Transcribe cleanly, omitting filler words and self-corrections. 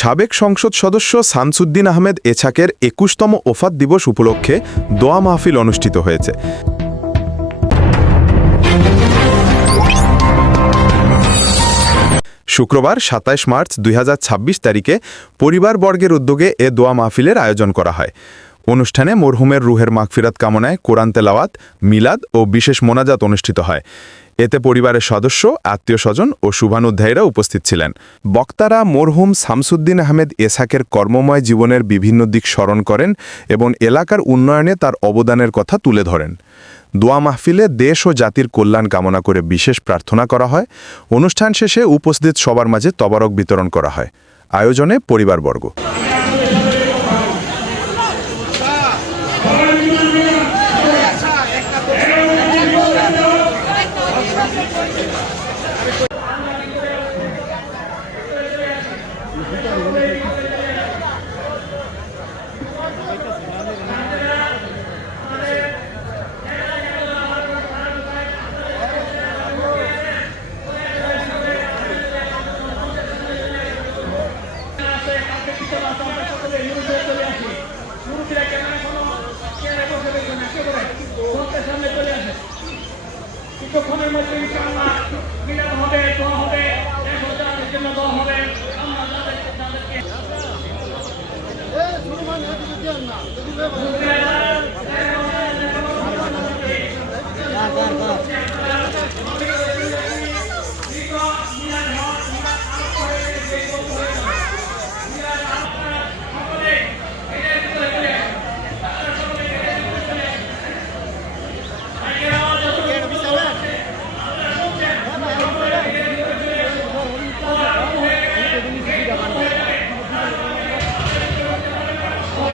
সাবেক সংসদ সদস্য শামসুদ্দিন আহমেদ এছাকের ২১তম ওফাত দিবস উপলক্ষে দোয়া মাহফিল অনুষ্ঠিত হয়েছে। শুক্রবার ২৭ মার্চ ২০২৬ তারিখে পরিবারবর্গের উদ্যোগে এ দোয়া মাহফিলের আয়োজন করা হয়। অনুষ্ঠানে মরহুমের রুহের মাগফিরাত কামনায় কোরআন তেলাওয়াত, মিলাদ ও বিশেষ মোনাজাত অনুষ্ঠিত হয়। এতে পরিবারের সদস্য, আত্মীয়স্বজন ও শুভানুধ্যায়ীরা উপস্থিত ছিলেন। বক্তারা মরহুম শামসুদ্দিন আহমেদ এছাকের কর্মময় জীবনের বিভিন্ন দিক স্মরণ করেন এবং এলাকার উন্নয়নে তার অবদানের কথা তুলে ধরেন। দোয়া মাহফিলে দেশ ও জাতির কল্যাণ কামনা করে বিশেষ প্রার্থনা করা হয়। অনুষ্ঠান শেষে উপস্থিত সবার মাঝে তবারক বিতরণ করা হয়। আয়োজনে পরিবারবর্গ। কিছুক্ষণের মধ্যে ইনশাআল্লাহ মিলাদ হবে, দোয়া হবে, দেশ ও জাতির জন্য দোয়া হবে। আমরা তাদেরকে